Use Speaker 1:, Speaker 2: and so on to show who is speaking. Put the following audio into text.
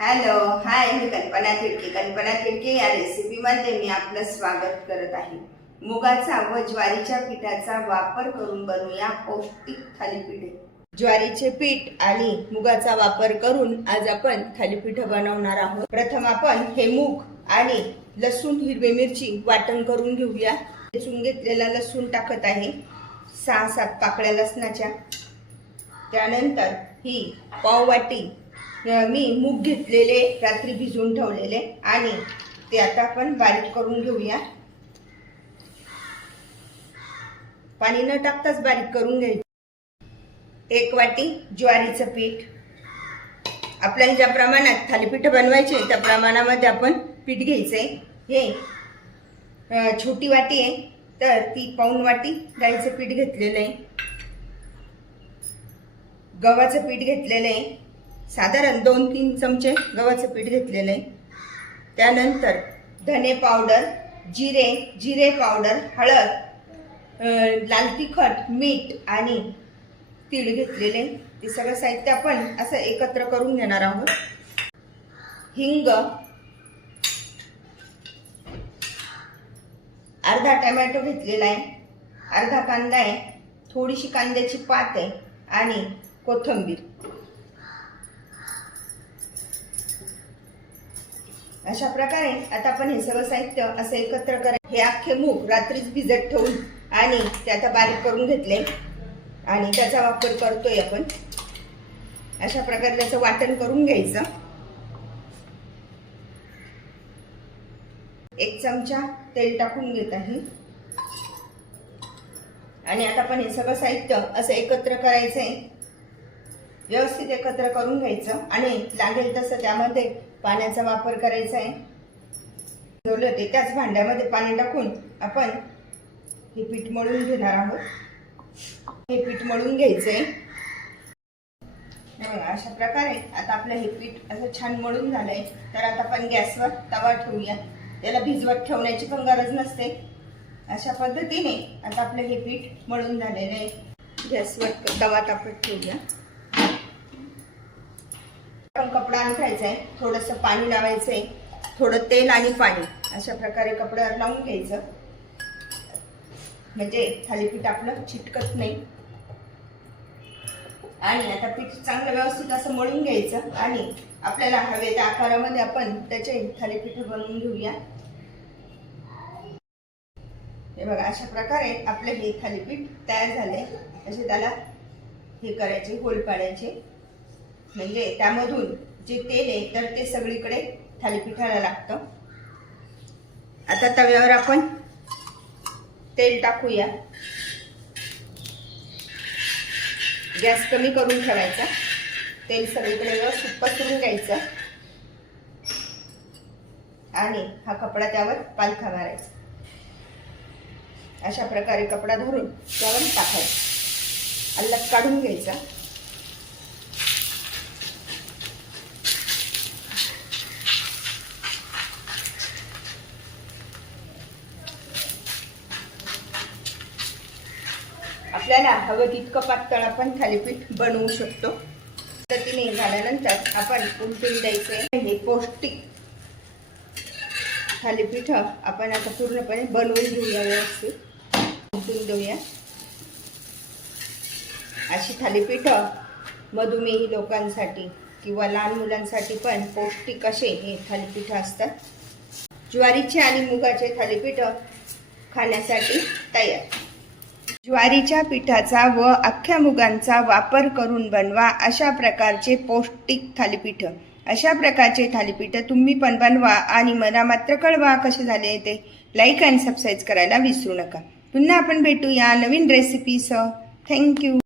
Speaker 1: Hello hi मी कल्पना तिडके कल्पना तिडके या रेसिपीमध्ये मी आपलं स्वागत करत आहे. मुगाचा व ज्वारीच्या पिठाचा वापर करून बनवूया पौष्टिक थालीपीठे. ज्वारीचे पीठ आणि मुगाचा वापर करून आज आपण थालीपीठ बनवणार आहोत. प्रथम आपण हे मूग आणि लसूण हिरवी मिरची वाटण करून घेऊया. लसून घेतलेला लसूण टाकत आहे. सहा सात पाकळ्या लसणाच्या. त्यानंतर ही पाववाटी मी मूग घेतलेले रात्री भिजवून ठेवलेले आणि ते आता आपण बारीक करून घेऊया. पाणी न टाकताच बारीक करून घ्यायचं. एक वाटी ज्वारीचं पीठ. आपल्याला ज्या प्रमाणात थालीपीठ बनवायचे त्या प्रमाणामध्ये आपण पीठ घ्यायचंय. हे छोटी वाटी आहे तर ती पाऊन वाटी डाळीचं पीठ घेतलेलं आहे. गव्हाचं पीठ घेतलेलं आहे. साधारण दोन तीन चमचे गव्हाचं पीठ घेतलेलं आहे. त्यानंतर धने पावडर जिरे जिरे पावडर हळद लाल तिखट मीठ आणि तीळ घेतलेले ते सगळं साहित्य आपण असं एकत्र करून घेणार आहोत. हिंग अर्धा टमॅटो घेतलेला आहे. अर्धा कांदा आहे. थोडीशी कांद्याची पात आहे आणि कोथिंबीर. अशा प्रकारे आता आपण हे सगळं साहित्य असं एकत्र करा. हे अख्खे मूग रात्रीच भिजत ठेवून आणि ते आता बारीक करून घेतले. आणि त्याचा वापर करतोय आपण. अशा प्रकारे त्याचं वाटण करून घ्यायचं. एक चमचा तेल टाकून घेत आहे. आणि आता आपण हे सगळं साहित्य असं एकत्र करायचं आहे व्यवस्थित एकत्र करून घ्यायचं. आणि लागेल तसं त्यामध्ये पाण्याचा वापर करायचा आहे. ठेवलं ते त्याच भांड्यामध्ये पाणी टाकून आपण हे पीठ मळून घेणार आहोत. हे पीठ मळून घ्यायचं आहे अशा प्रकारे आता आपलं हे पीठ असं छान मळून झालंय. तर आता आपण गॅसवर तवा ठेवूया. त्याला भिजवत ठेवण्याची पण गरज नसते. अशा पद्धतीने आता आपलं हे पीठ मळून झालेलं आहे. गॅसवर तवा तापत ठेवूया. आपण कपडा अंथरायचा आहे थोडंसं पाणी लावायचं आहे थोडं तेल आणि पाणी अशा प्रकारे कपड्यावर लावून घ्यायचं. म्हणजे थालीपीठ आपलं चिटकत नाही. आणि आता पीठ चांगलं व्यवस्थित असं मळून घ्यायचं आणि आपल्याला हवे त्या आकारामध्ये आपण त्याचे थालीपीठ बनवून घेऊया. हे बघा अशा प्रकारे आपलं हे थालीपीठ तयार झाले असे त्याला हे करायचे होल पाडायचे. म्हणजे त्यामधून जे तेल आहे तर ते सगळीकडे थालीपीठाला लागतं. आता तव्यावर आपण तेल टाकूया. गॅस कमी करून ठेवायचा. तेल सगळीकडे व्यवस्थित पसरून घ्यायचं. आणि हा कपडा त्यावर पालथा मारायचा. अशा प्रकारे कपडा धरून त्यावर टाकायचा. अलग काढून घ्यायचा. आपल्याला हवं तितकं पातळ आपण थालीपीठ बनवू शकतो. पद्धतीने झाल्यानंतर आपण उलटून द्यायचे. हे पौष्टिक थालीपीठ आपण आता पूर्णपणे बनवून घेऊया व्यवस्थित. उलटून देऊया. अशी थालीपीठ मधुमेही लोकांसाठी किंवा लहान मुलांसाठी पण पौष्टिक असे हे थालीपीठ असतात. ज्वारीचे आणि मुगाचे थालीपीठ खाण्यासाठी तयार. ज्वारीच्या पिठाचा व अख्ख्या मुगांचा वापर करून बनवा अशा प्रकारचे पौष्टिक थालीपीठ. अशा प्रकारचे थालीपीठ तुम्ही पण बनवा आणि मला मात्र कळवा कसे झाले ते. लाईक अँड सबस्क्राईब करायला विसरू नका. पुन्हा आपण भेटूया नवीन रेसिपीसह थँक्यू